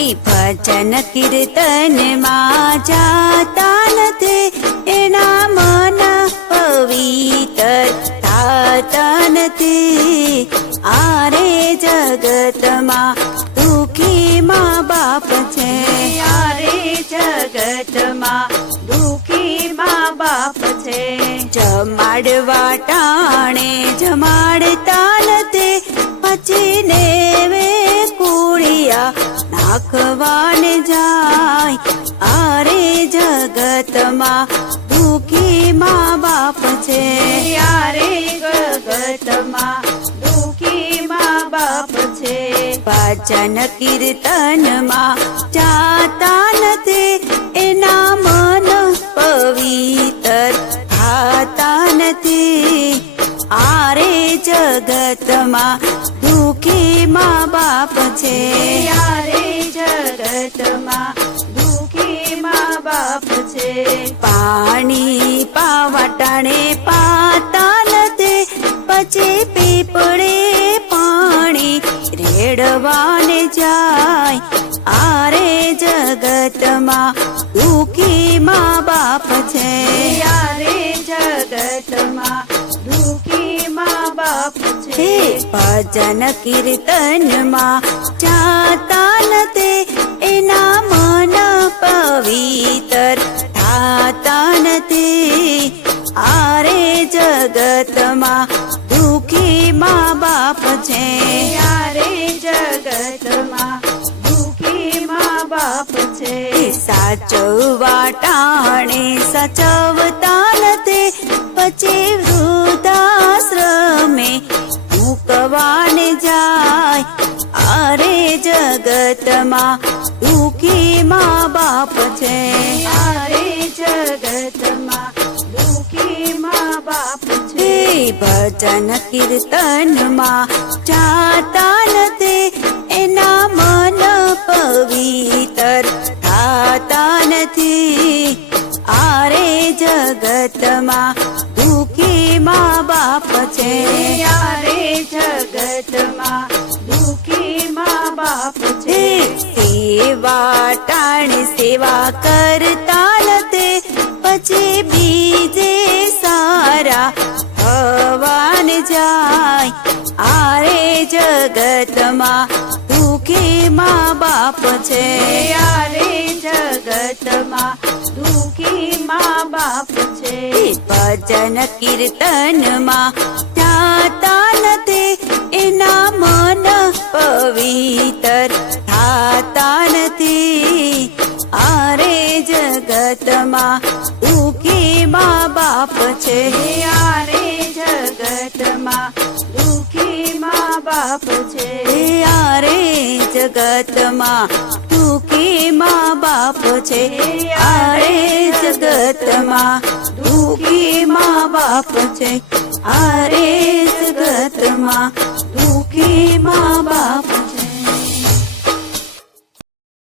એ ભજન કીર્તનમાં જાતા નથી. એના મન પવિત્ર થાતા નથી. આરે જગતમાં દુખી મા બાપ છે. આરે જગતમાં દુખી મા બાપ છે. જમાડવા ટાણે જમાડતા નાખવાને જાય. આરે જગતમાં દુખી મા બાપ છે. આરે જગતમાં દુખી મા બાપ છે. ભજન કીર્તનમાં જાતા નથી. એના મન પવિત્ર થાતા નથી. આરે જગતમાં દુખી મા બાપ છે. દુખી મા બાપ છે. પાણી પાવટાણે પાતાલ તે પછી પીપળે પાણી રેડવાને જાય. આરે જગતમાં દુખી મા બાપ છે. આરે જગતમાં દુખી મા બાપ છે. ભજન કીર્તનમાં જાતા નથી. જગતમાં દુખી મા બાપ છે. આરે જગતમાં દુખી મા બાપ છે? સાચવવા ટાણે સાચવતા નથી. પછી વૃદ્ધાશ્રમે મૂકવાને જાય. આરે જગતમાં દુખી મા બાપ છે. આરે જગતમાં ભજન કીર્તનમાં જાતા નથી એના મન પવિત્ર થાતા નથી. આરે જગતમાં દુખી મા બાપ છે. આરે જગતમાં દુખી મા બાપ છે. સેવા ટાણ સેવા કરતા નથી પછી બીજે સારા જાય. આરે જગતમાં દુખી મા બાપ છે. આરે જગતમાં દુખી મા બાપ છે. ભજન કીર્તનમાં જાતા નથી એના મન પવિત્ર. થાતા નથી આરે જગતમાં દુખી મા બાપ છે. આરે જગતમાં દુખી મા બાપ છે. આરે જગતમાં દુખી મા બાપ છે. આરે જગતમાં દુખી મા બાપ છે. આરે દુખી મા બાપ